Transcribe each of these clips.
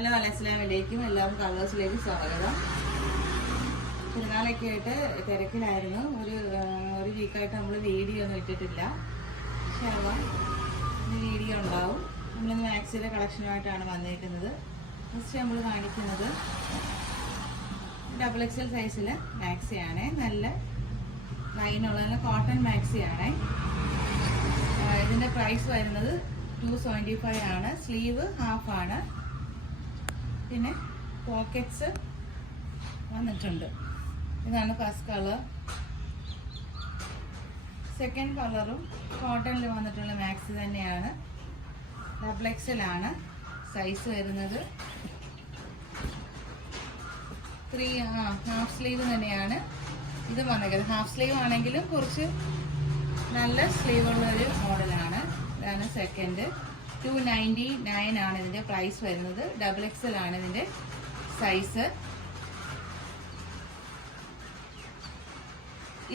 Hello അലൈഹിസ്സലാമിലേക്കും എല്ലാവരും കളേഴ്സിലേക്ക് സ്വാഗതം. പെരുന്നാളൊക്കെ ആയിട്ട് തിരക്കിലായിരുന്നു. ഒരു വീക്കായിട്ട് നമ്മൾ വീഡിയോ ഒന്നും ഇട്ടിട്ടില്ല. വീഡിയോ ഉണ്ടാവും. നമ്മളിന്ന് മാക്സിയുടെ കളക്ഷനുമായിട്ടാണ് വന്നിരിക്കുന്നത്. ഫസ്റ്റ് നമ്മൾ കാണിക്കുന്നത് XXL സൈസിൽ മാക്സിയാണ്. നല്ല ലൈനുള്ള കോട്ടൺ മാക്സിയാണ്. ഇതിൻ്റെ പ്രൈസ് വരുന്നത് 275 ആണ്. സ്ലീവ് ഹാഫ് ആണ്. പിന്നെ പോക്കറ്റ്സ് വന്നിട്ടുണ്ട്. ഇതാണ് ഫസ്റ്റ് കളർ. സെക്കൻഡ് കളറും കോട്ടണിൽ വന്നിട്ടുള്ള മാക്സി തന്നെയാണ്. XXL ആണ് സൈസ് വരുന്നത്. ഹാഫ് സ്ലീവ് തന്നെയാണ് ഇത് വന്നിരിക്കുന്നത്. ഹാഫ് സ്ലീവ് ആണെങ്കിലും കുറച്ച് നല്ല സ്ലീവുള്ളൊരു മോഡലാണ്. ഇതാണ് സെക്കൻഡ്. 299 ആണ് ഇതിൻ്റെ പ്രൈസ് വരുന്നത്. XXL ആണ് ഇതിൻ്റെ സൈസ്.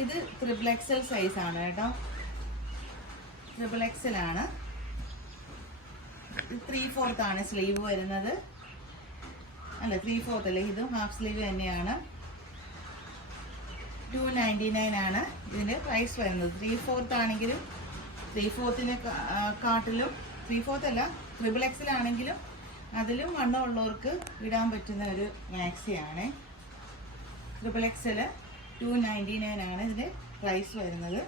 ഇത് XXL സൈസാണ് കേട്ടോ. XXL ആണ്. 3/4 ആണ് സ്ലീവ് വരുന്നത്. അല്ല 3/4 അല്ലേ, ഇതും ഹാഫ് സ്ലീവ് തന്നെയാണ്. 299 ആണ് ഇതിൻ്റെ പ്രൈസ് വരുന്നത്. 3/4 ആണെങ്കിലും 3/4 കാട്ടിലും 3/4 അല്ല, XXL ആണെങ്കിലും അതിലും വണ്ണം ഉള്ളവർക്ക് ഇടാൻ പറ്റുന്ന ഒരു മാക്സിയാണ്. XXL 299 ആണ് ഇതിൻ്റെ പ്രൈസ് വരുന്നത്.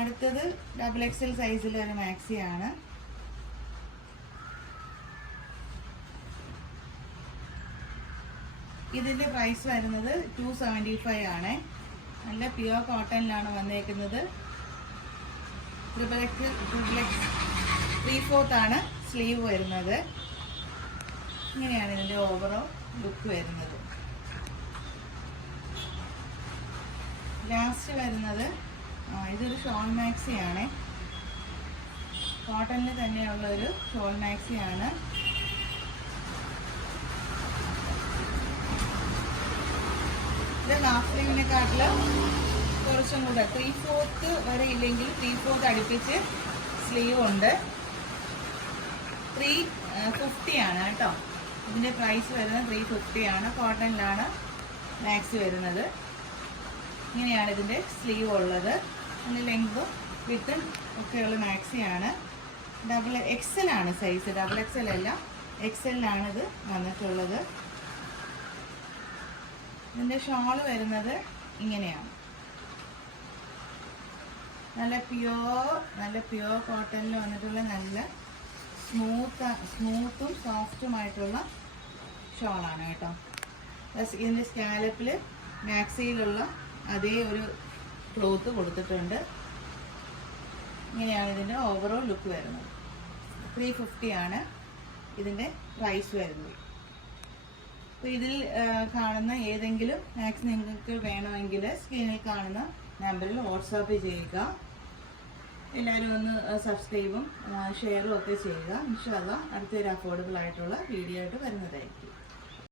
അടുത്തത് XXL സൈസിലെ ഒരു മാക്സിയാണ്. ഇതിൻ്റെ പ്രൈസ് വരുന്നത് 275 ആണ്. നല്ല പ്യുവർ കോട്ടണിലാണ് വന്നേക്കുന്നത്. 3/4 ആണ് സ്ലീവ് വരുന്നത്. ഇങ്ങനെയാണ് ഇതിൻ്റെ ഓവറോൾ ലുക്ക് വരുന്നത്. ലാസ്റ്റ് വരുന്നത് ഇതൊരു ഷോൾ മാക്സിയാണ്. കോട്ടണിൽ തന്നെയുള്ള ഒരു ഷോൾ മാക്സിയാണ്. ഇത് ഹാഫ് സ്ലീവിനെക്കാട്ടിലും കുറച്ചും കൂടെ 3/4 വരെ ഇല്ലെങ്കിൽ 3/4 അടുപ്പിച്ച് സ്ലീവ് ഉണ്ട്. 350 ആണ് കേട്ടോ. ഇതിൻ്റെ പ്രൈസ് വരുന്നത് 350 ആണ്. കോട്ടണിലാണ് മാക്സി വരുന്നത്. ഇങ്ങനെയാണ് ഇതിൻ്റെ സ്ലീവ് ഉള്ളത്. അതിൻ്റെ ലെങ്തും വിത്തും ഒക്കെയുള്ള മാക്സിയാണ്. XXL ആണ് സൈസ്. XXL അല്ല, XL ആണ് ഇത് വന്നിട്ടുള്ളത്. ഇതിൻ്റെ ഷോള് വരുന്നത് ഇങ്ങനെയാണ്. നല്ല പ്യുവർ കോട്ടണിൽ വന്നിട്ടുള്ള നല്ല സ്മൂത്തും സോഫ്റ്റുമായിട്ടുള്ള ഷോളാണ് കേട്ടോ. പ്ലസ് ഇതിൻ്റെ സ്കാലപ്പിൽ മാക്സിയിലുള്ള അതേ ഒരു ക്ലോത്ത് കൊടുത്തിട്ടുണ്ട്. ഇങ്ങനെയാണ് ഇതിൻ്റെ ഓവറോൾ ലുക്ക് വരുന്നത്. 350 ആണ് ഇതിൻ്റെ പ്രൈസ് വരുന്നത്. അപ്പോൾ ഇതിൽ കാണുന്ന ഏതെങ്കിലും മാക്സി നിങ്ങൾക്ക് വേണമെങ്കിൽ സ്ക്രീനിൽ കാണുന്ന നമ്പറിൽ വാട്സാപ്പ് ചെയ്യുക. എല്ലാവരും ഒന്ന് സബ്സ്ക്രൈബും ഷെയറും ഒക്കെ ചെയ്യുക. ഇൻഷാ അല്ലാഹ് അടുത്തൊരു അഫോർഡബിൾ ആയിട്ടുള്ള വീഡിയോ ആയിട്ട് വരുന്നതായിരിക്കും.